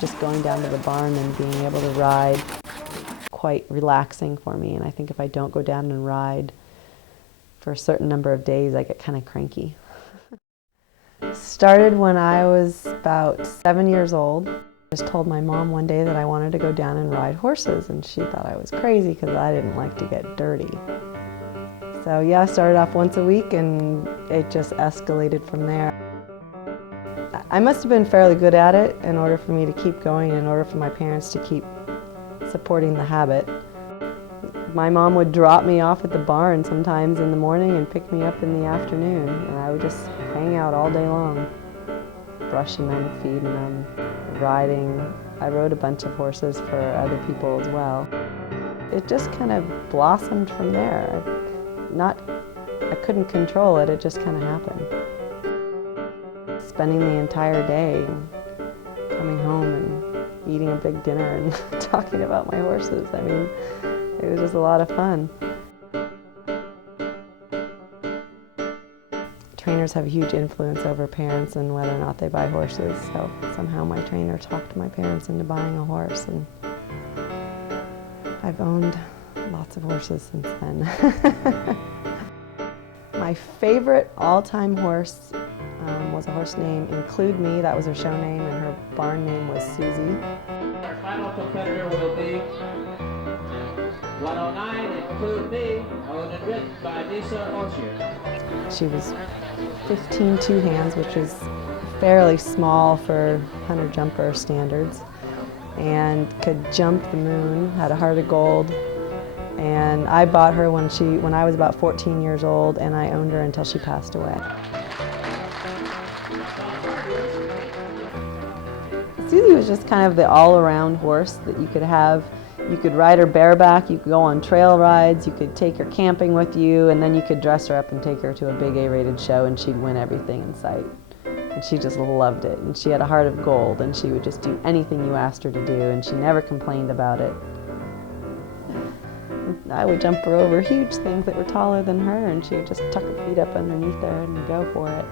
Just going down to the barn and being able to ride, quite relaxing for me. And I think if I don't go down and ride for a certain number of days, I get kind of cranky. Started when I was about 7 years old. I just told my mom one day that I wanted to go down and ride horses, and she thought I was crazy because I didn't like to get dirty. So yeah, I started off once a week and it just escalated from there. I must have been fairly good at it in order for me to keep going, in order for my parents to keep supporting the habit. My mom would drop me off at the barn sometimes in the morning and pick me up in the afternoon, and I would just hang out all day long, brushing them, feeding them, riding. I rode a bunch of horses for other people as well. It just kind of blossomed from there. I couldn't control it, it just kind of happened. Spending the entire day, coming home and eating a big dinner and talking about my horses. I mean, it was just a lot of fun. Trainers have a huge influence over parents and whether or not they buy horses, so somehow my trainer talked my parents into buying a horse, and I've owned lots of horses since then. My favorite all-time horse was a horse named Include Me. That was her show name, and her barn name was Susie. Our final competitor will be 109 Include Me, owned and ridden by Lisa Orchard. She was 15 two-hands, which is fairly small for hunter-jumper standards, and could jump the moon, had a heart of gold. And I bought her when I was about 14 years old, and I owned her until she passed away. Susie was just kind of the all-around horse that you could have. You could ride her bareback, you could go on trail rides, you could take her camping with you, and then you could dress her up and take her to a big A-rated show and she'd win everything in sight. And she just loved it. And she had a heart of gold, and she would just do anything you asked her to do, and she never complained about it. I would jump her over huge things that were taller than her, and she would just tuck her feet up underneath her and go for it.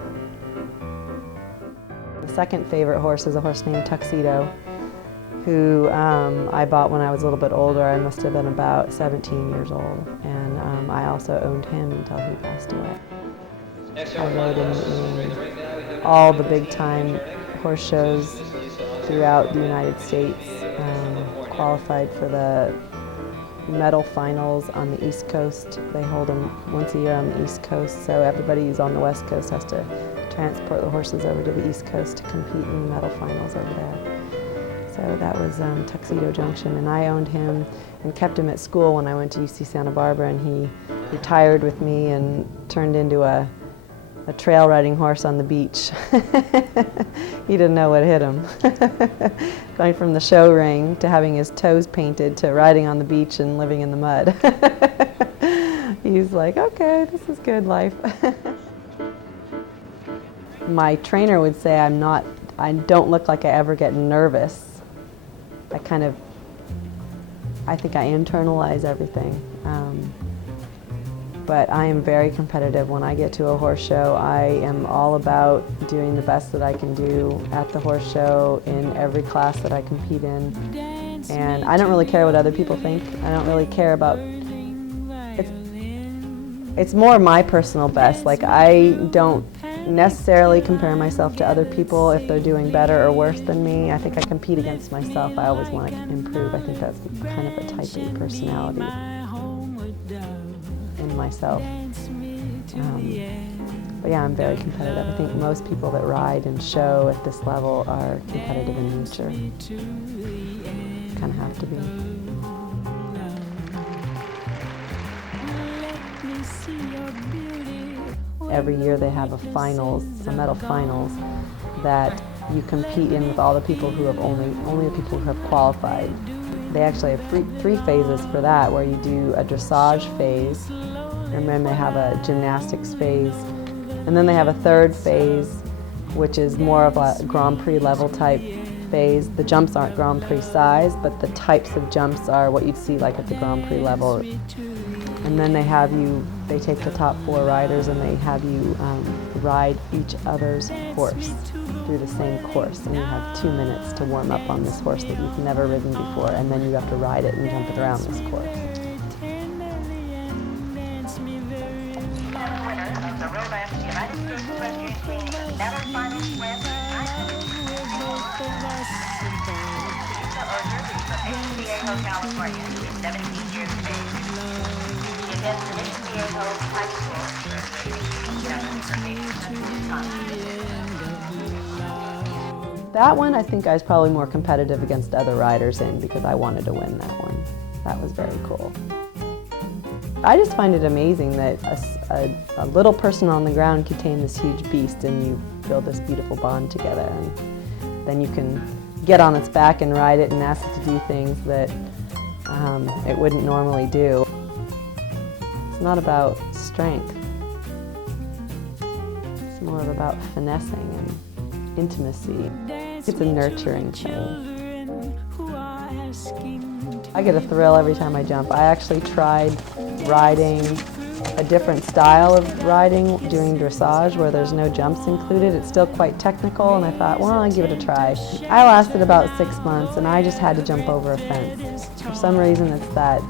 The second favorite horse is a horse named Tuxedo, who I bought when I was a little bit older. I must have been about 17 years old, and I also owned him until he passed away. I rode in all the big-time horse shows throughout the United States, qualified for the medal finals on the East Coast. They hold them once a year on the East Coast, so everybody who's on the West Coast has to transport the horses over to the East Coast to compete in the medal finals over there. So that was Tuxedo Junction, and I owned him and kept him at school when I went to UC Santa Barbara, and he retired with me and turned into a trail riding horse on the beach. He didn't know what hit him. Going from the show ring to having his toes painted to riding on the beach and living in the mud. He's like, okay, this is good life. My trainer would say I don't look like I ever get nervous. I think I internalize everything. But I am very competitive. When I get to a horse show, I am all about doing the best that I can do at the horse show in every class that I compete in. And I don't really care what other people think. I don't really care about, it's more my personal best. Like, I don't necessarily compare myself to other people if they're doing better or worse than me. I think I compete against myself. I always want to improve. I think that's kind of a type of personality in myself. But yeah, I'm very competitive. I think most people that ride and show at this level are competitive in nature. Kind of have to be. Every year they have a finals, a medal finals, that you compete in with all the people who have only the people who have qualified. They actually have three phases for that, where you do a dressage phase, and then they have a gymnastics phase, and then they have a third phase, which is more of a Grand Prix level type phase. The jumps aren't Grand Prix size, but the types of jumps are what you'd see like at the Grand Prix level. And then they take the top 4 riders and they have you ride each other's horse. through the same course, and you have 2 minutes to warm up on this horse that you've never ridden before, and then you have to ride it and jump it around this course. That one, I think I was probably more competitive against other riders in because I wanted to win that one. That was very cool. I just find it amazing that a little person on the ground can tame this huge beast, and you build this beautiful bond together. And then you can get on its back and ride it and ask it to do things that it wouldn't normally do. It's not about strength. It's more about finessing and intimacy. It's a nurturing thing. I get a thrill every time I jump. I actually tried riding a different style of riding, doing dressage where there's no jumps included. It's still quite technical, and I thought, well, I'll give it a try. I lasted about 6 months, and I just had to jump over a fence. For some reason, it's that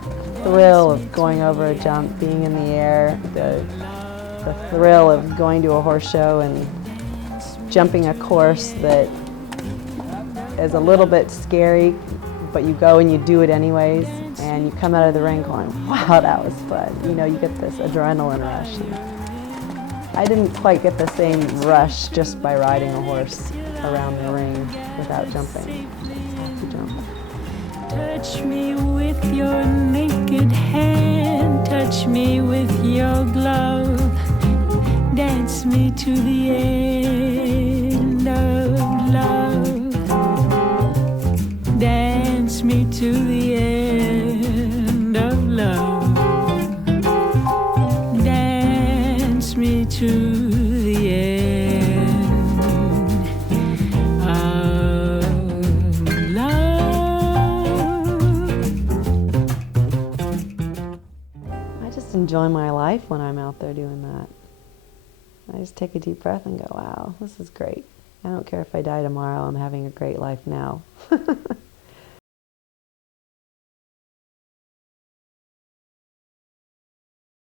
thrill of going over a jump, being in the air, the thrill of going to a horse show and jumping a course that is a little bit scary, but you go and you do it anyways, and you come out of the ring going, wow, that was fun. You know, you get this adrenaline rush. And I didn't quite get the same rush just by riding a horse around the ring without jumping. You have to jump. Touch me with your naked hand, touch me with your glove, dance me to the end of love, dance me to the end of love, dance me to the end of love. I just enjoy my life when I'm out there doing that. I just take a deep breath and go, wow, this is great. I don't care if I die tomorrow, I'm having a great life now.